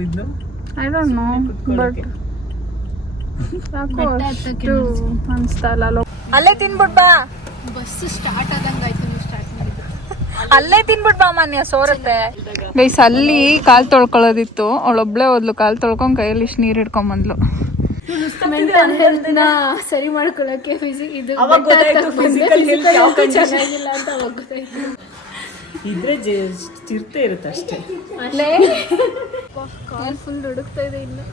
Viddu I don't know but ಕುತ್ಕೊಳ್ಳೋಕೆ. ಯಾಕೋ ಅಷ್ಟು ಅನ್ಸ್ತಾ ಇಲ್ಲ. ಅಲ್ಲೇ ತಿನ್ಬಿಟ್ ಬಾ. ಬಸ್ ಸ್ಟಾರ್ಟ್ ಆದಂಗೆ ಆಯ್ತು ಸ್ಟಾರ್ಟ್ ಮಾಡಿದ್ದು. ಅಲ್ಲೇ ತಿನ್ಬಿಟ್ ಬಾ ಮಾನ್ಯ ಸೋರತ್ತೆ. ಗೈಸ್ ಅಲ್ಲಿ ಕಾಲ್ ತೊಳ್ಕೊಳ್ಳೋದಿತ್ತು. ಅವಳೊಬ್ಳೆ ಹೋದ್ಲು ಕಾಲ್ ತೊಳ್ಕೊಂಡ್ ಕೈಯಲ್ಲಿ ಇಷ್ಟು ನೀರ್ ಬಂದ್ಲು. ಸರಿ ಮಾಡ್ಕೊಳಕ್ಕೆ ಇದು. ಚೆನ್ನಾಗಿಲ್ಲ ಅಂತ ಗೊತ್ತಾಯ್ತು. ಇದ್ರೆ ಜೆ- ಚಿರತೆ ಇರುತ್ತೆ ಅಷ್ಟೇ. ಕಾಲ್ ಫುಲ್ ಹುಡುಕ್ತಾ ಇದೆ ಇನ್ನು.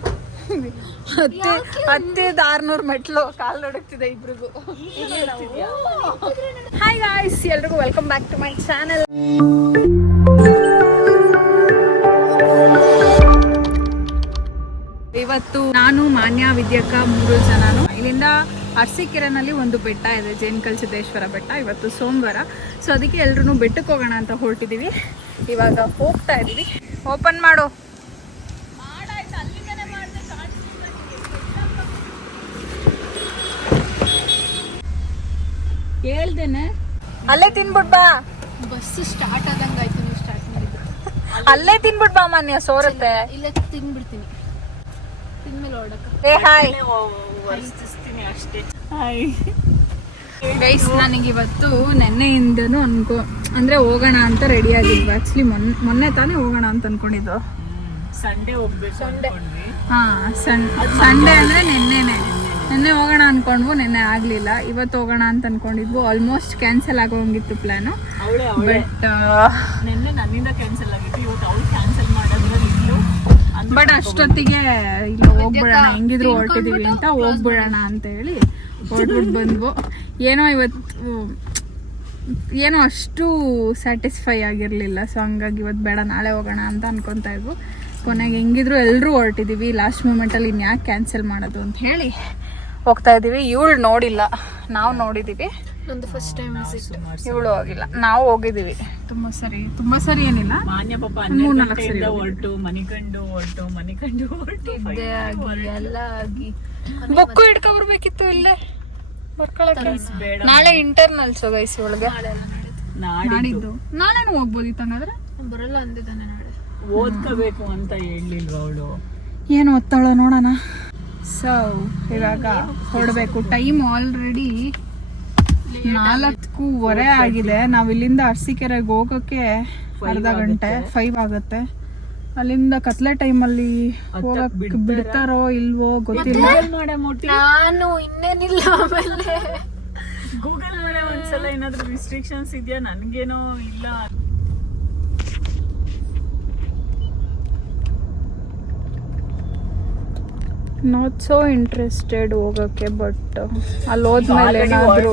ಹತ್ತೆ ಹತ್ತೇದ್ ಆರ್ನೂರ್ ಮೆಟ್ಲು ಕಾಲ್ ನಡುಕ್ತಿದೆ ಇಬ್ರಿಗೂ. ಹಾಯ್ ಗಾಯ್ಸ್ ಎಲ್ರಿಗೂ welcome back to my channel ಇವತ್ತು ನಾನು ಮಾನ್ಯ ವಿದ್ಯಕ್ಕ ಮೂರು ಜನನು. ಇಲ್ಲಿಂದ ಅರಸೀಕೆರೆನಲ್ಲಿ ಒಂದು ಬೆಟ್ಟ ಇದೆ ಜೇನ್ಕಲ್ ಸಿದ್ದೇಶ್ವರ ಬೆಟ್ಟ ಇವತ್ತು ಸೋಮವಾರ. ಸೊ ಅದಕ್ಕೆ ಎಲ್ರು ಬೆಟ್ಟಕ್ಕೆ ಹೋಗೋಣ ಅಂತ ಹೊರಟಿದ್ದೀವಿ ಇವಾಗ ಹೋಗ್ತಾ ಇದ್ವಿ ಓಪನ್ ಮಾಡು. ಹೇಳ್ದೇನೆ. ಅಲ್ಲೇ ಬಾ. ಬಸ್ ಸ್ಟಾರ್ಟ್ ಆದಂಗೆ ಆಯ್ತು ನೀವು ಸ್ಟಾರ್ಟ್ ಮಾಡಿದ್ರು ಅಲ್ಲೇ ತಿನ್ಬಿಟ್ ಬಾ ಮಾನ್ಯ ಸೋರತ್ತೆ. ಇಲ್ಲ ತಿನ್ಬಿಡ್ತೀನಿ. ತಿನ್ಮೇಲೆ ಹೊಡಕ ಏ ಹಾಯ್. ಅಷ್ಟೇ ಗೈಸ್ ನನಗಿವತ್ತು ನೆನ್ನೆಯಿಂದನೂ ಅನ್ಕೋ ಅಂದ್ರೆ ಹೋಗೋಣ ಅಂತ ರೆಡಿ ಆಗಿದ್ವಿ. ಆಕ್ಚುಲಿ ಮೊನ್ನೆ ಮೊನ್ನೆ ತಾನೇ ಹೋಗೋಣ ಅಂತ ಅನ್ಕೊಂಡಿದ್ದು. ಸಂಡೇ ಹೋಗ್ಬೇಕು ಸಂಡೇ ಹಾ ಸನ್ ಸಂಡೇ ಅಂದ್ರೆ ನೆನ್ನೆನೆ. ನೆನ್ನೆ ಹೋಗೋಣ ಅನ್ಕೊಂಡ್ವು ನೆನ್ನೆ ಆಗ್ಲಿಲ್ಲ. ಇವತ್ತು ಹೋಗೋಣ ಅಂತ ಅನ್ಕೊಂಡಿದ್ವು. ಆಲ್ಮೋಸ್ಟ್ ಕ್ಯಾನ್ಸಲ್ ಆಗೋಂಗಿತ್ತು ಪ್ಲಾನು ಬಟ್ ನಿನ್ನೆ ನನ್ನಿಂದ ಕ್ಯಾನ್ಸಲ್ ಆಗಿತ್ತು. ಇವತ್ತು ಅವಳು ಕ್ಯಾನ್ಸಲ್ ಬಟ್ ಅಷ್ಟೊತ್ತಿಗೆ ಇಲ್ಲ ಹೋಗ್ಬಿಡೋಣ ಹೆಂಗಿದ್ರು ಹೊರಟಿದೀವಿ ಅಂತ ಹೋಗ್ಬಿಡೋಣ ಅಂತ ಹೇಳಿ ಹೊರಟ್ಬಿಟ್ಟು ಬಂದ್ವು. ಏನೋ ಇವತ್ತು ಏನೋ ಅಷ್ಟು ಸ್ಯಾಟಿಸ್ಫೈ ಆಗಿರಲಿಲ್ಲ. ಸೊ ಹಂಗಾಗಿ ಇವತ್ತು ಬೇಡ ನಾಳೆ ಹೋಗೋಣ ಅಂತ ಅನ್ಕೊತಾ ಇದ್ವು. ಕೊನೆಗೆ ಹೆಂಗಿದ್ರು ಎಲ್ಲರೂ ಹೊರಟಿದೀವಿ. ಲಾಸ್ಟ್ ಮೂಮೆಂಟಲ್ಲಿ ಇನ್ಯಾಕೆ ಕ್ಯಾನ್ಸಲ್ ಮಾಡೋದು ಅಂತ ಹೇಳಿ ಹೋಗ್ತಾ ಇದೀವಿ ಇವಳು ನೋಡಿಲ್ಲ. ನಾವು ನೋಡಿದೀವಿ. ನಂದು ಫಸ್ಟ್ ಟೈಮ್ ವಿಸಿಟ್ ಇವಳು ಹೋಗಿಲ್ಲ. ನಾವು ಹೋಗಿದೀವಿ ತುಂಬಾ ಸರಿ ತುಂಬಾ ಸರಿ ಏನಿಲ್ಲ. ಮಾನ್ಯ ಪಾಪ ಮೂರ್ ನಾಲ್ಕು ಸರಿ ಹೊರಟು ಮನಿಕಂಡು ಹೊರಟು ಮನಿಕಂಡು ಹೊರಟು ಇದ್ದೇ ಆಗಿ ಎಲ್ಲ ಆಗಿ. ಬುಕ್ಕು ಹಿಡ್ಕೊಬರ್ಬೇಕಿತ್ತು ಇಲ್ಲೇ. ಬರ್ಕೊಳಕ್ಕೆ ಬೇಡ. ನಾಳೆ ಇಂಟರ್ನಲ್ಸ್ ಗೈಸ್ ಇವಳಿಗೆ. ನಾಡಿದ್ದು. ನಾಳೆನೂ ಹೋಗ್ಬೋದಿತ್ತು ಹಂಗಾದ್ರೆ ಬರಲ್ಲ ಅಂದಿದ್ದಾನೆ ನಾಳೆ. ಓದ್ಕೋಬೇಕು ಅಂತ ಹೇಳಿಲ್ವ ಅವಳು? ಏನು ಓದ್ತಾಳೋ ನೋಡೋಣ. ಸೊ ಇವಾಗ ಹೊಡ್ಬೇಕು. ಟೈಮ್ ಆಲ್ರೆಡಿ ನಾಲ್ಕೂವರೆ ಆಗಿದೆ. ನಾವು ಇಲ್ಲಿಂದ ಅರಸೀಕೆರೆಗೆ ಹೋಗಕ್ಕೆ ಅರ್ಧ ಗಂಟೆ ಫೈವ್ ಆಗುತ್ತೆ. ಅಲ್ಲಿಂದ ಕತ್ಲೆ ಟೈಮಲ್ಲಿ ಹೋಗಕ್ ಬಿಡ್ತಾರೋ? ಇಲ್ವೋ ಗೊತ್ತಿಲ್ಲ. ನಾನು ಇನ್ನೇನಿಲ್ಲ ಆಮೇಲೆ. ಗೂಗಲ್ ಮೇಲೆ ಒಂದ್ಸಲ ಏನಾದ್ರು ರಿಸ್ಟ್ರಿಕ್ಷನ್ಸ್ ಇದೆಯಾ? ನನ್ಗೇನೋ ಇಲ್ಲ. ನಾಟ್ ಸೋ ಇಂಟ್ರೆಸ್ಟೆಡ್ ಹೋಗಕ್ಕೆ ಬಟ್ ಅಲ್ಲಿ ಹೋದ್ಮೇಲೆ ಏನಾದರೂ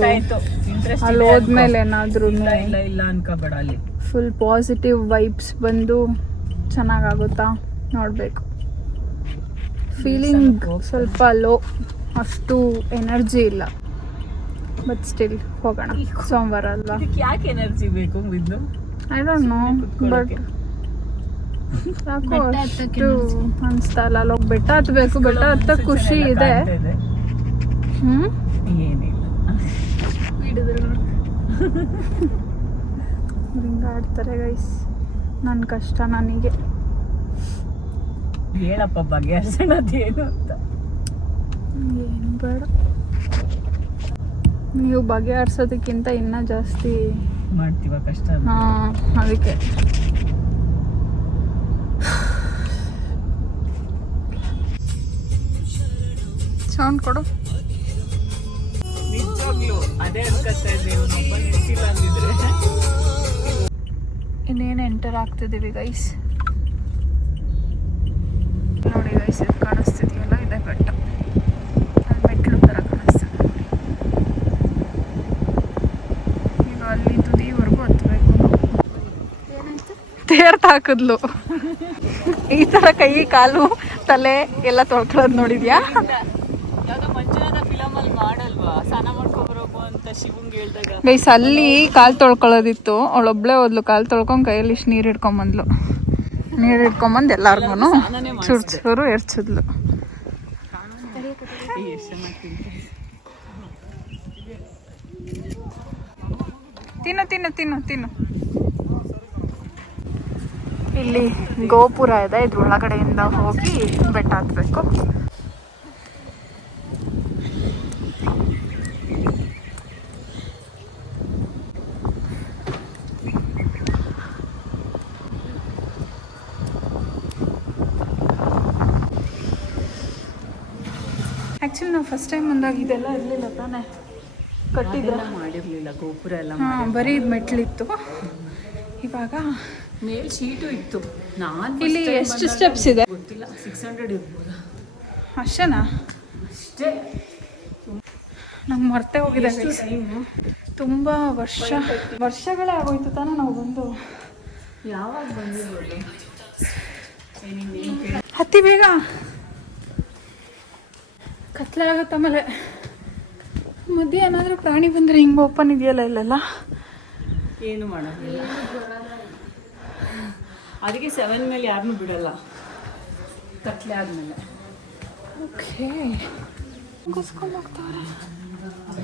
Interest ಅಲ್ಲಿ ಹೋದ್ಮೇಲೆ. ಏನಾದ್ರೂ ಇಲ್ಲ ಇಲ್ಲ ಇಲ್ಲ ಅನ್ಕೋಬೇಡ ಅಲ್ಲಿ. ಫುಲ್ ಪಾಸಿಟಿವ್ ವೈಬ್ಸ್ ಬಂದು ಚೆನ್ನಾಗಾಗುತ್ತಾ? ನೋಡಬೇಕು. ಫೀಲಿಂಗ್ ಸ್ವಲ್ಪ ಲೋ ಅಷ್ಟು ಎನರ್ಜಿ ಇಲ್ಲ. ಬಟ್ ಸ್ಟಿಲ್ ಹೋಗೋಣ. ಸೋಮವಾರ ಅಲ್ವಾ? ಇದಕ್ಕೆ ಯಾಕೆ ಎನರ್ಜಿ ಬೇಕು ಬಿದ್ದು ಐ ಡೋಂಟ್ ನೋ ಬಟ್. ಯಾಕೋ ಅಷ್ಟು ಅನಿಸ್ತಾ ಇಲ್ಲ ಅಲ್ಲಿ ಹೋಗಿ ಬೆಟ್ಟ ಹತ್ಬೇಕು ಬೆಟ್ಟ ಹತ್ತ ಖುಷಿ ಇದೆ. ಹ್ಞೂ ಇದೆ. ಹಿಂಗ ಆಡ್ತಾರೆ ಗೈಸ್ ನನ್ನ ಕಷ್ಟ ನನಗೆ. ಹೇಳಪ್ಪ ಬಗೆ ಅಂತ. ಏನು ಬೇಡ. ನೀವು ಬಗೆಹರಿಸೋದಕ್ಕಿಂತ ಇನ್ನೂ ಜಾಸ್ತಿ ಮಾಡ್ತೀವ ಕಷ್ಟ ಹಾಂ ಅದಕ್ಕೆ. ಸೌಂಡ್ ಕೊಡು. ಅದೇ ಅನ್ಕೋತಾ ಇದ್ದೆ ಇವನೊಬ್ಬ ನಿಲ್ಸಿಲ್ಲ ಅಂದಿದ್ರೆ. ಇನ್ನೇನು ಎಂಟರ್ ಆಗ್ತಿದ್ದೀವಿ ಗೈಸ್ ನೋಡಿ ಗೈಸ್ ಇದು ಕಾಣಿಸ್ತಿದೆಯಲ್ಲ ಇದೆ ಬೆಟ್ಟ. ಅಲ್ಲಿ ಮೆಟ್ಲು ಥರ ಕಾಣಿಸ್ತಿದೆ. ನೋಡಿ ಈಗ ಅಲ್ಲಿ ತುದಿವರೆಗೂ ಹತ್ತಬೇಕು ತೇರ್ತ ಹಾಕಿದ್ಲು. ಈ ಥರ ಕೈ ಕಾಲು ತಲೆ ಎಲ್ಲ ತೊಳ್ಕೊಳ್ಳೋದು ನೋಡಿದ್ಯಾ? ಗೈಸ್ ಅಲ್ಲಿ ಕಾಲು ತೊಳ್ಕೊಳ್ಳೋದಿತ್ತು. ಅವಳೊಬ್ಳೆ ಹೋದ್ಲು. ಕಾಲು ತೊಳ್ಕೊಂಡು ಕೈಯಲ್ಲಿ ಇಷ್ಟು ನೀರು ಹಿಡ್ಕೊಂಬಂದ್ಲು. ನೀರು ಹಿಡ್ಕೊಂಬಂದು ಎಲ್ಲಾರ್ಗು ಚೂರು ಚೂರು ಎರ್ಚಿದ್ಲು. ತಿನ್ನು ತಿನ್ನು ತಿನ್ನು ತಿನ್ನು. ಇಲ್ಲಿ ಗೋಪುರ ಇದೆ. ಇದ್ರ ಒಳಗಡೆಯಿಂದ ಹೋಗಿ ಬೆಟ್ಟ ಹತ್ಬೇಕು. ಆ್ಯಕ್ಚುಲಿ ನಾವು ಫಸ್ಟ್ ಟೈಮ್ ಬಂದಾಗ ಇದೆಲ್ಲ ಇರಲಿಲ್ಲ ತಾನೇ. ಕಟ್ಟಿದ್ದೆಲ್ಲ ಮಾಡಿರಲಿಲ್ಲ ಗೋಪುರ ಎಲ್ಲ ಹಾಂ ಬರೀ ಇದು ಮೆಟ್ಲಿತ್ತು. ಇವಾಗ ಮೇಲ್ ಶೀಟು ಇತ್ತು. ನಾನು ಇಲ್ಲಿ ಎಷ್ಟು ಸ್ಟೆಪ್ಸ್ ಇದೆ? ಗೊತ್ತಿಲ್ಲ ಸಿಕ್ಸ್ ಹಂಡ್ರೆಡ್ ಇರ್ಬೋದು? ಅಷ್ಟೇನಾ? ಅಷ್ಟೇ. ನಂಗೆ ಮರ್ತೆ ಹೋಗಿದೆ. ತುಂಬ ವರ್ಷ ವರ್ಷಗಳೇ ಆಗೋಯ್ತು ತಾನೇ ನಾವು ಬಂದು. ಯಾವಾಗ ಬಂದಿರ್ಬೋದು ಹತ್ತಿ ಬೇಗ. ಕತ್ಲೆ ಆಗುತ್ತೆ ಆಮೇಲೆ. ಮಧ್ಯೆ ಏನಾದರೂ ಪ್ರಾಣಿ ಬಂದರೆ ಹಿಂಗೆ ಓಪನ್ ಇದೆಯಲ್ಲ ಇಲ್ಲೆಲ್ಲ? ಏನು ಮಾಡೋದಿಲ್ಲ ಅದಕ್ಕೆ ಸೆವೆನ್ ಮೇಲೆ ಯಾರನ್ನೂ ಬಿಡಲ್ಲ. ಕತ್ಲೆ ಆದ್ಮೇಲೆ. ಓಕೆ. ಮುಗಿಸ್ಕೊಂಡು ಹೋಗ್ತಾರೆ.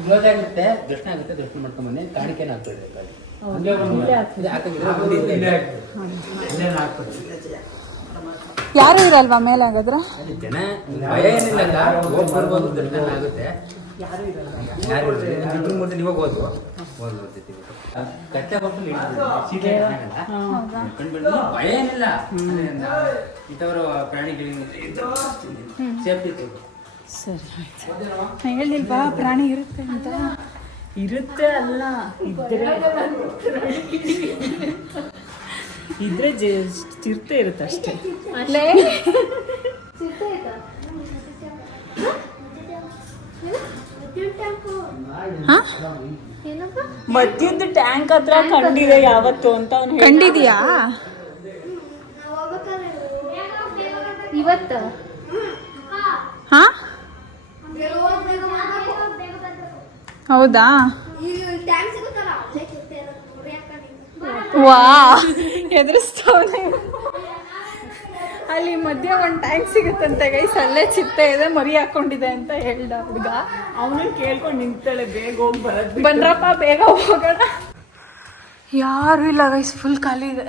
ಕ್ಲೋಸ್ ಆಗುತ್ತೆ ದರ್ಶನ ಆಗುತ್ತೆ ದರ್ಶನ ಮಾಡ್ಕೊಂಡ್ ಬನ್ನಿ. ಕಾಣಿಕೆನ ಆಗ್ತದೆ ಇದು ಹಾಕಿದ್ರೆ ಮುಂದೆ ಇಲ್ಲೇ ಆಗ್ತದೆ. ಯಾರು ಇರಲ್ವಾ ಮೇಲೆ ಹಾಗಾದ್ರೆ? ಅಲ್ಲಿ ಜನ ಭಯ ಏನಿಲ್ಲ ಅಕ್ಕ. ಹೋಗ್ ಬರ್ಬೋದು ದರ್ಶನ ಆಗುತ್ತೆ. ಯಾರು ಇರಲ್ಲ. ನೀವು ಕತ್ತೆ. ಭಯ ಏನಿಲ್ಲ. ಇಂಥವ್ರು ಪ್ರಾಣಿಗಳಿಗೆ ಸೇಫ್ಟಿ ಇತ್ತು. ಸರಿ ಆಯ್ತು. ಹೇಳಿಲ್ವಾ ಪ್ರಾಣಿ ಇರುತ್ತೆ ಅಂತ? ಇರುತ್ತೆ ಅಲ್ಲ. ಇದ್ರೆ ಇದ್ರೆ ಚಿರತೆ ಇರುತ್ತೆ ಅಷ್ಟೇ. ಮದ್ಯದ ಟ್ಯಾಂಕ್ ಹತ್ರ ಕಂಡಿದೆ ಯಾವತ್ತು ಅಂತ ಅವ್ನು ಕಂಡಿದ್ಯಾ? ಇವತ್ತು? ಹಾ? ಹೌದಾ? ವಾ ಎದುರಿಸ್ತವನೆ. ಅಲ್ಲಿ ಮಧ್ಯೆ ಒಂದು ಟ್ಯಾಂಕ್ ಸಿಗುತ್ತಂತೆ ಗೈಸ್ ಅಲ್ಲೇ ಚಿತ್ತೆ ಇದೆ ಮರಿ ಹಾಕೊಂಡಿದೆ ಅಂತ ಹೇಳ್ದ ಹುಡುಗ. ಅವನು ಕೇಳ್ಕೊಂಡು ನಿಂತಾಳೆ ಬೇಗ ಹೋಗಿ ಬರೋದು ಬಂದ್ರಪ್ಪ ಬೇಗ ಹೋಗೋಣ. ಯಾರು ಇಲ್ಲ ಗೈಸ್ ಫುಲ್ ಖಾಲಿ ಇದೆ.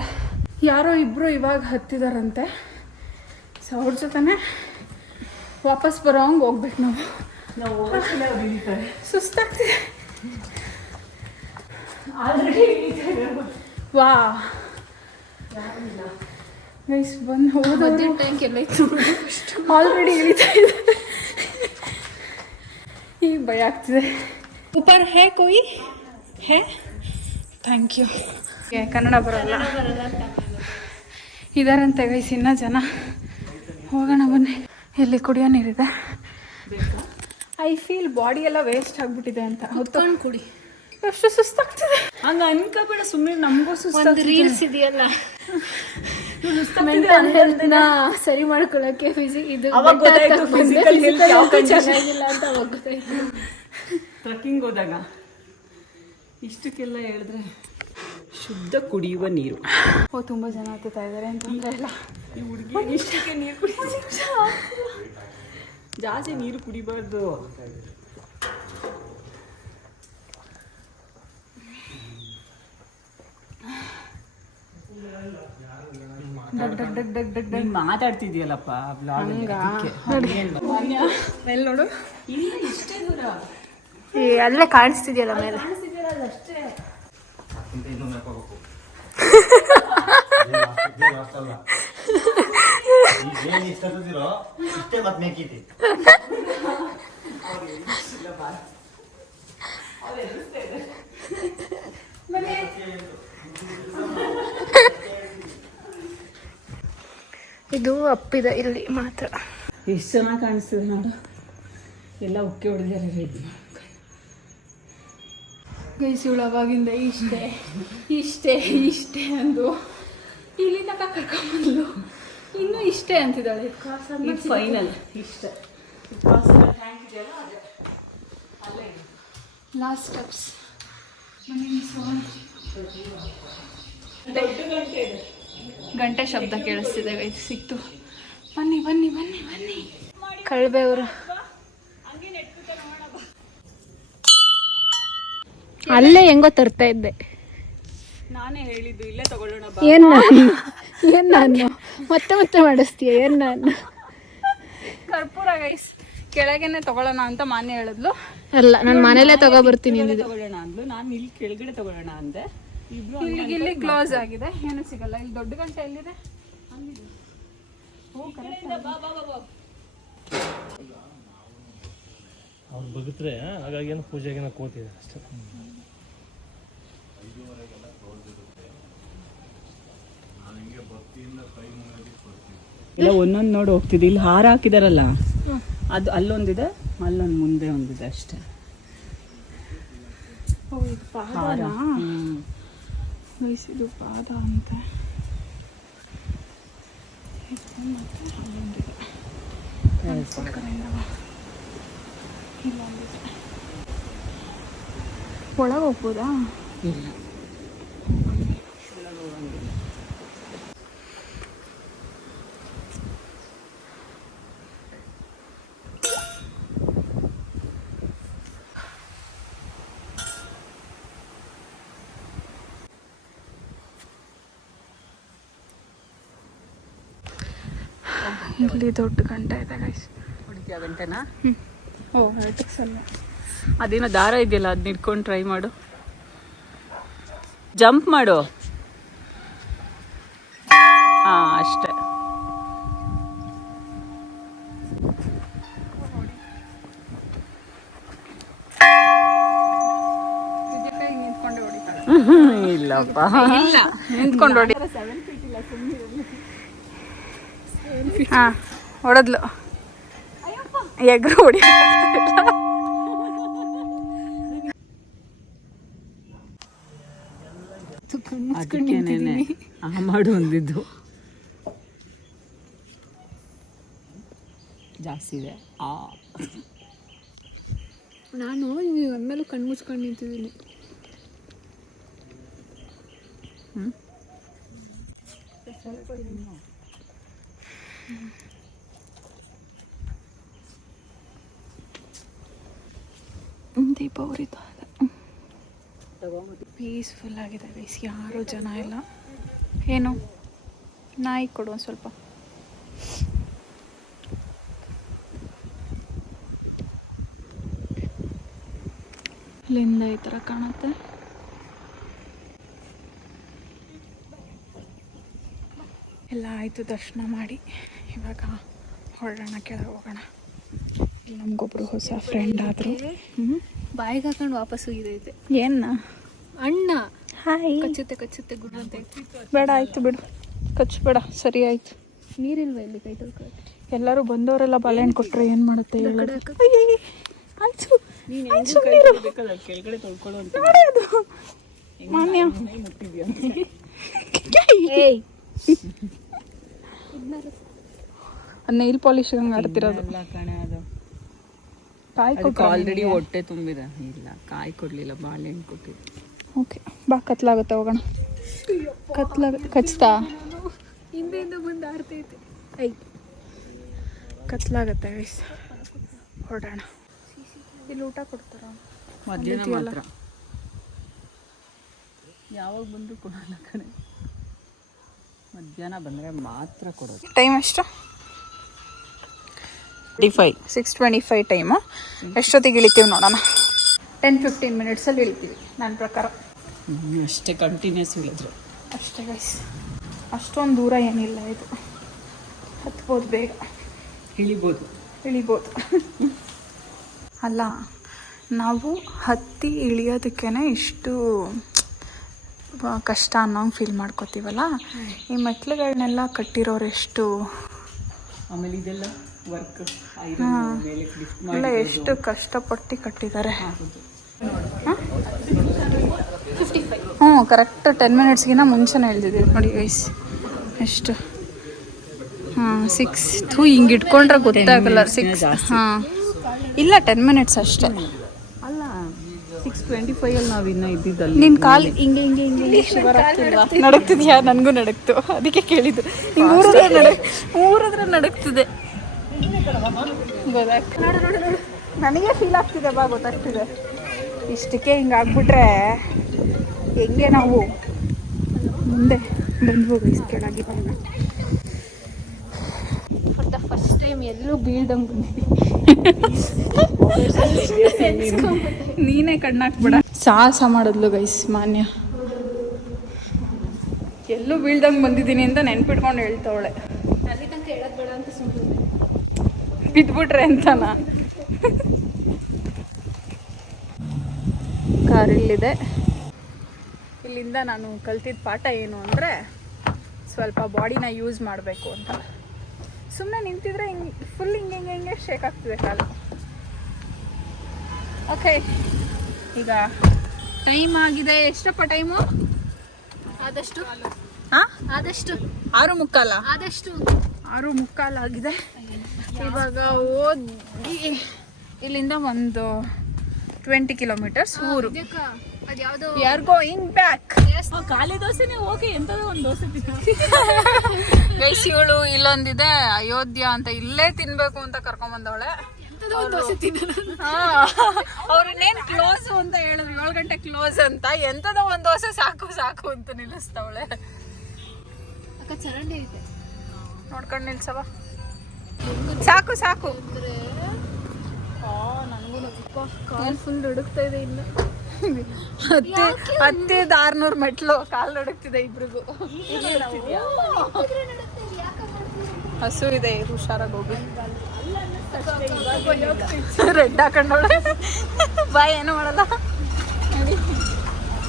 ಯಾರೋ ಇಬ್ರು ಇವಾಗ ಹತ್ತಿದಾರಂತೆ. ಸೊ ಅವ್ರ ಜೊತೆನೆ ವಾಪಸ್ ಬರೋಂಗೆ ಹೋಗ್ಬೇಕು ನಾವು. ನಾವು ಸುಸ್ತಾಗ್ತಿದೆ. ವಾ. ಗೈಸ್ ಬಂದು ಹೋದವರು ಟ್ಯಾಂಕ್ ಎಲ್ಲ ಇತ್ತು. ಆಲ್ರೆಡಿ ಇಳಿತಾ ಇದೆ ಈಗ ಭಯ ಆಗ್ತಿದೆ. ಉಪರ್ ಹೇ ಕೋಯಿ ಹೇ ಥ್ಯಾಂಕ್ ಯು ಕನ್ನಡ ಬರಲ್ಲ. ಇದಾರಂತೆ ಗೈಸ್ ಇನ್ನ ಜನ. ಹೋಗೋಣ ಬನ್ನಿ. ಇಲ್ಲಿ ಕುಡಿಯೋ ನೀರಿದೆ? ಐ ಫೀಲ್ ಬಾಡಿ ಎಲ್ಲ ವೇಸ್ಟ್ ಆಗ್ಬಿಟ್ಟಿದೆ ಅಂತ. ಹೊತ್ಕೊಂಡು ಕುಡಿ. ಎಷ್ಟು ಸುಸ್ತಾಗ್ತಿದೆ. ಹಂಗ ಅನ್ಕೋಬೇಡ ಸುಮ್ಮನೆ ನಮಗೂ ಸುಸ್ತು ರೀಲ್ಸ್ ಇದೆಯಲ್ಲ. ಸುಸ್ತಾಗ್ತಿದೆ ಮೆಂಟಲ್ ಹೆಲ್ತ್ನ ಸರಿ ಮಾಡ್ಕೊಳ್ಳೋಕೆ ಫಿಸಿ ಇದು ಅವಾಗ ಗೊತ್ತಾಯ್ತು physical health ಯಾವ ಚೆನ್ನಾಗಿಲ್ಲ ಅಂತ ಅವಾಗ ಗೊತ್ತಾಯ್ತು. ಟ್ರಕ್ಕಿಂಗ್ ಹೋದಾಗ ಇಷ್ಟಕ್ಕೆಲ್ಲ ಹೇಳಿದ್ರೆ ಶುದ್ಧ ಕುಡಿಯುವ ನೀರು. ಓ ತುಂಬ ಜನ ಹತ್ತುತ್ತಾ ಇದ್ದಾರೆ ಅಂತಂದ್ರೆ ಇಲ್ಲ ಈ ಹುಡುಗಿ ಇಷ್ಟಕ್ಕೆ ನೀರು ಕುಡಿಯೋದಕ್ಕೆ ಜಾಸ್ತಿ ನೀರು ಕುಡಿಬಾರ್ದು. ನೀನ್ ಮಾತಾಡ್ತಿದ್ಯಲ್ಲಪ್ಪ ಬ್ಲಾಗ್ ಮೇಲೆ ನೋಡು. ಇಲ್ಲ ಇಷ್ಟೇ ದೂರ. ಅಲ್ಲೇ ಕಾಣಿಸ್ತಿದ್ಯಲ್ಲ ಮೇಲೆ. ಇಷ್ಟೇ ಮತ್ತೆ ಇದು ಅಪ್ಪಿದೆ ಇಲ್ಲಿ ಮಾತ್ರ. ಎಷ್ಟು ಚೆನ್ನಾಗಿ ಕಾಣಿಸ್ತದೆ ನೋಡು. ಎಲ್ಲ ಉಕ್ಕಿ ಹೊಡೆದಿದ್ದಾರೆ ರೆಡ್ ಗೈಸ್ ಇವಳು ಅವಾಗಿಂದ ಇಷ್ಟೇ. ಇಷ್ಟೇ ಇಷ್ಟೇ ಅಂದು. ಇಲ್ಲಿ ತನಕ ಕರ್ಕೊಂಬಂದ್ಲು. ಇನ್ನೂ ಇಷ್ಟೇ ಅಂತಿದ್ದಾಳೆ. ಇದು. ಫೈನಲ್ ಇಷ್ಟೇ ಲಾಸ್ಟ್ ಸ್ಟೆಪ್ಸ್ ಗಂಟೆ ಶಬ್ದ ಕೇಳಿಸ್ತಿದೆ ಗೈಸ್ ಸಿಕ್ತು. ಬನ್ನಿ ಬನ್ನಿ ಬನ್ನಿ ಬನ್ನಿ. ಕಳ್ಬೇವ್ರು ಅಲ್ಲೇ ಹೆಂಗೋ ತರ್ತಾ ಇದ್ದೆ. ನಾನೇ ಹೇಳಿದ್ದು ಇಲ್ಲೇ ತಗೊಳ್ಳೋಣ ಏನ್ ಏನ್ ನಾನು? ಮತ್ತೆ ಮತ್ತೆ ಮಾಡಿಸ್ತೀಯ? ಏನ್ ನಾನು? ಕರ್ಪೂರ ಗೈಸ್ ಕೆಳಗೆನೆ ತಗೊಳ್ಳೋಣ ಅಂತ ಮಾನ್ಯ ಹೇಳಿದ್ಲು. ಅಲ್ಲ ನಾನು ಮನೇಲೆ ತಗೊಬರ್ತೀನಿ ಬರ್ತೀನಿ ತಗೊಳ್ಳೋಣ ಅಂದ್ಲು. ನಾನು ಇಲ್ಲಿ ಕೆಳಗಡೆ ತಗೊಳ್ಳೋಣ ಅಂದೆ. ಇಲ್ಲಿಗೆ ಇಲ್ಲಿ ಕ್ಲೋಸ್ ಆಗಿದೆ ಏನು ಸಿಗಲ್ಲ. ಇಲ್ಲಿ ದೊಡ್ಡ ಗಂಟೆ ಎಲ್ಲಿದೆ? ಅವ್ರು ಬಗ್ತ್ರೆ ಹಾಗಾಗಿ ಏನು ಪೂಜೆಗೆ ಕೂತಿದೆ ಅಷ್ಟೇ. ಇಲ್ಲ ಒಂದೊಂದು ನೋಡಿ ಹೋಗ್ತಿದ್ದೆ. ಇಲ್ಲಿ ಹಾರ ಹಾಕಿದಾರಲ್ಲ ಅದು ಅಲ್ಲೊಂದಿದೆ ಅಲ್ಲೊಂದು ಮುಂದೆ ಒಂದಿದೆ ಅಷ್ಟೇ. ಹಾರ. ಹ್ಮ್. ಇದು ಪಾದ ಅಂತೆ. ಒಳಗೆ ಹೋಗ್ಬೋದಾ ಇಲ್ಲ ಇಲ್ಲಿ ದೊಡ್ಡ ಗಂಟ ಇದೆ ಗೈಸ್ ಹೊಡಿತೀಯ ಗಂಟೆನಾ ಓ ಅಲ್ಲ ಅದೇನೋ ದಾರ ಇದೆಯಲ್ಲ ಅದ್ ಹಿಡ್ಕೊಂಡು ಟ್ರೈ ಮಾಡು. ಜಂಪ್ ಮಾಡು. ಹಾಂ ಅಷ್ಟೇ. ಇಲ್ಲಪ್ಪ. ನಿಂತ್ಕೊಂಡು ಹೊಡಿ. ಹಾ ಹೊಡೆದ್ಲು. ಎಗ್ರು ಹೊಡಿ ಮಾಡು ಹೊಂದಿದ್ದು ಜಾಸ್ತಿ ಇದೆ. ಆ. ನಾನು ಆಮೇಲೆ ಕಣ್ಣು ಮುಚ್ಕೊಂಡು ನಿಂತಿದ್ದೀನಿ. ದೀಪ ಉರಿತಾ ಇದೆ ಪೀಸ್ಫುಲ್ ಆಗಿದೆ ಗೈಸ್ ಯಾರು ಜನ ಇಲ್ಲ. ಏನು? ನಾಯಿ ಕೊಡು ಸ್ವಲ್ಪ. ಇಲ್ಲಿಂದ ಈ ಥರ ಕಾಣುತ್ತೆ. ಎಲ್ಲ ಆಯಿತು ದರ್ಶನ ಮಾಡಿ. ಇವಾಗ ಹೊರಡೋಣ ಕೆಳಗೆ ಹೋಗೋಣ. ನಮಗೊಬ್ರು ಹೊಸ ಫ್ರೆಂಡ್ ಆದರು. ಹ್ಞೂ ಬಾಯಿಗೆ ಹಾಕೊಂಡು ವಾಪಸ್ ಹೋಗಿದೈತೆ. ಏನ? ಅಣ್ಣ. ಹಾಯ್ ಕಚ್ಚುತ್ತೆ ಕಚ್ಚುತ್ತೆ ಗುಣ ಅಂತ ಬೇಡ ಆಯಿತು ಬಿಡು. ಕಚ್ಬೇಡ ಸರಿ ಆಯಿತು. ನೀರಿಲ್ವ ಇಲ್ಲಿ ಕೈ ತೊಳ್ಕೊಳ್ಳಿ ಎಲ್ಲರೂ ಬಂದವರೆಲ್ಲ ಬಾಳೆಹಣ್ಣು ಕೊಟ್ಟರೆ ಏನು ಮಾಡುತ್ತೆ ಮಾನ್ಯ ನೈಲ್ ಪಾಲಿಶ್ ಹಂಗೆ ಆಡ್ತಿರೋದು ಕಣೆ ಅದು. ಕಾಯಿ ಕೊಟ್ಟು ಆಲ್ರೆಡಿ ಹೊಟ್ಟೆ ತುಂಬಿದೆ. ಇಲ್ಲ ಕಾಯಿ ಕೊಡ್ಲಿಲ್ಲ ಬಾಳೆಹಣ್ಣು ಕೊಟ್ಟಿದ್ದು. ಓಕೆ ಬಾ ಕತ್ಲಾಗುತ್ತೆ ಹೋಗೋಣ. ಕತ್ಲಾಗ ಕಚ್ತಾ? ಹಿಂದೆಯಿಂದ ಬಂದು ಆಡ್ತೈತೆ. ಐ ಕತ್ಲಾಗತ್ತೆ ಗೈಸ್ ಹೊರಡೋಣ. ಇಲ್ಲಿ ಊಟ ಕೊಡ್ತಾರ? ಮಧ್ಯಾಹ್ನ ಮಾತ್ರ. ಯಾವಾಗ ಬಂದು ಕೊಡೋಣ ಕಣೆ. ಮಧ್ಯಾಹ್ನ ಬಂದರೆ ಮಾತ್ರ ಕೊಡೋದು. ಟೈಮ್ ಎಷ್ಟು? Twenty five six twenty five time ಎಷ್ಟೊತ್ತಿಗೆ ಇಳಿತೀವಿ ನೋಡೋಣ. ಟೆನ್ ಫಿಫ್ಟೀನ್ ಮಿನಿಟ್ಸಲ್ಲಿ ಇಳಿತೀವಿ ನನ್ನ ಪ್ರಕಾರ. ಅಷ್ಟೇ ಕಂಟಿನ್ಯೂಸ್ ಇಳಿದ್ರು. ಅಷ್ಟೇ ಗೈಸ್ ಅಷ್ಟೊಂದು ದೂರ ಏನಿಲ್ಲ ಇದು. ಹತ್ಬೋದು ಬೇಗ. ಇಳಿಬೋದು. ಇಳಿಬೋದು. ಅಲ್ಲ ನಾವು ಹತ್ತಿ ಇಳಿಯೋದಕ್ಕೇ ಇಷ್ಟು ಕಷ್ಟ ಅನ್ನೋಂಗೆ ಫೀಲ್ ಮಾಡ್ಕೋತೀವಲ್ಲ? ಈ ಮೆಟ್ಲುಗಳನ್ನೆಲ್ಲ ಕಟ್ಟಿರೋರು ಎಷ್ಟು ಆಮೇಲೆ ಇದೆಲ್ಲ ವರ್ಕ್ ಎಲ್ಲ ಎಷ್ಟು ಕಷ್ಟಪಟ್ಟು ಕಟ್ಟಿದ್ದಾರೆ. ಹ್ಞೂ ಕರೆಕ್ಟ್ ಟೆನ್ ಮಿನಿಟ್ಸ್ಗಿಂತ ಮುಂಚೆನೇ ಹೇಳ್ತಿದ್ದೀವಿ ನೋಡಿ ಗೈಸ್ ಎಷ್ಟು? ಹಾಂ ಸಿಕ್ಸ್ ಥೂ ಹಿಂಗೆ ಇಟ್ಕೊಂಡ್ರೆ ಗೊತ್ತಾಗಲ್ಲ. ಸಿಕ್ಸ್ ಹಾಂ. ಇಲ್ಲ ಟೆನ್ ಮಿನಿಟ್ಸ್ ಅಷ್ಟೇ. ಸಿಕ್ಸ್ ಟ್ವೆಂಟಿ ಫೈವ್ ಅಲ್ಲಿ ನಾವು ಇನ್ನೂ ಇದ್ದಿದ್ದಲ್ಲ. ನಿನ್ನ ಕಾಲು ಹಿಂಗೆ ಹಿಂಗೆ ಹಿಂಗೆ ಹಿಂಗೆ ಶುಗರ್ ಆಗ್ತಿಲ್ವಾ ನಡಕ್ತಿದ್ಯಾ ನನಗೂ ನಡಕ್ತು ಅದಕ್ಕೆ ಕೇಳಿದ್ದು. ಹಿಂಗೆ ಊರಿದ್ರೆ ನಡಕ್ ಊರಿದ್ರೆ ನಡಕ್ತಿದೆ ನನಗೆ ಫೀಲ್ ಆಗ್ತಿದೆ ಬಾ ಗೊತ್ತಾಗ್ತಿದೆ. ಇಷ್ಟಕ್ಕೆ ಹಿಂಗಾಗ್ಬಿಟ್ರೆ ಹೆಂಗೆ ನಾವು? ಮುಂದೆ ಬಂದ್ಬೋದು ಇಷ್ಟು ಕೆಳಗಿದ್ದಾಗ ಫಾರ್ ದ ಫಸ್ಟ್ ಟೈಮ್ ಎಲ್ಲೂ ಬೀಳ್ದಂಗೆ ಬಂದಿದೆ. ನೀನೇ ಕಣ್ಣಾಕ್ಬಿಡ. ಸಾಹಸ ಮಾಡಿದ್ಲು ಗೈಸ್ ಮಾನ್ಯ. ಎಲ್ಲೂ ಬೀಳ್ದಂಗೆ ಬಂದಿದ್ದೀನಿ ಅಂತ ನೆನ್ಪಿಟ್ಕೊಂಡು ಹೇಳ್ತಾವಳೆ. ಅಲ್ಲಿ ತನಕ ಹೇಳೋದು ಬೇಡ ಅಂತ ಸುಮ್ಮನೆ ಬಿದ್ಬಿಟ್ರೆ ಅಂತನಾ? ಕಾರ್ ಇಲ್ಲಿದೆ ಇಲ್ಲಿಂದ ನಾನು ಕಲ್ತಿದ್ದ ಪಾಠ ಏನು ಅಂದರೆ ಸ್ವಲ್ಪ ಬಾಡಿನ ಯೂಸ್ ಮಾಡಬೇಕು ಅಂತ. ಸುಮ್ಮನೆ ನಿಂತಿದ್ರೆ ಹಿಂಗೆ ಫುಲ್ ಹಿಂಗೆ ಹಿಂಗೆ ಹಿಂಗೆ ಶೇಕ್ ಆಗ್ತಿದೆ ಕಾಲು. ಓಕೆ ಈಗ ಟೈಮ್ ಆಗಿದೆ. ಎಷ್ಟಪ್ಪ ಟೈಮು ಆದಷ್ಟು. ಹಾಂ? ಆದಷ್ಟು. ಆರು ಮುಕ್ಕಾಲ? ಆದಷ್ಟು. ಆರು ಮುಕ್ಕಾಲಾಗಿದೆ ಇವಾಗ ಓದಿ ಇಲ್ಲಿಂದ ಒಂದು ಟ್ವೆಂಟಿ ಕಿಲೋಮೀಟರ್ಸ್ ಊರು. ವಿ ಆರ್ ಗೋಯಿಂಗ್ ಬ್ಯಾಕ್ ಖಾಲಿ ದೋಸೆನೇ ಓಕೆ ಎಂತದೋ ಒಂದು ದೋಸೆ ತಿನ್ನೋ. ಗೈಸ್ ಇವಳು ಇಲ್ಲೊಂದಿದೆ ಅಯೋಧ್ಯ ಅಂತ ಇಲ್ಲೇ ತಿನ್ಬೇಕು ಅಂತ ಕರ್ಕೊಂಡ್ ಬಂದವಳೆ ಅವ್ರು ಇನ್ನೇನ್ ಕ್ಲೋಸ್ ಅಂತ ಹೇಳಿದ್ರು ಏಳು ಗಂಟೆ ಕ್ಲೋಸ್ ಅಂತ. ಎಂತದೋ ಒಂದ್ ದೋಸೆ ಸಾಕು ಸಾಕು ಅಂತ ನಿಲ್ಲಿಸ್ತವಳೆ ಅಕ್ಕ ಚರಂಡಿ ಐತೆ. ನೋಡ್ಕೊಂಡು ನಿಲ್ಸವ ಸಾಕು ಸಾಕು. ಅಂದ್ರೆ ಫುಲ್ ಹುಡುಕ್ತಾ ಇದೆ ಇನ್ನು. ಹತ್ತಿ ಹತ್ತಿದ ಆರ್ನೂರ್ ಮೆಟ್ಲು ಕಾಲ್ ನಡುಕ್ತಿದೆ ಇಬ್ರಿಗೂ. ಹಸು ಇದೆ ಹುಷಾರಾಗಿ ಹೋಗಿ. ರೆಡ್ ಹಾಕೊಂಡವಳೆ. ಬಾಯ್ ಏನು ಮಾಡಲ್ಲ.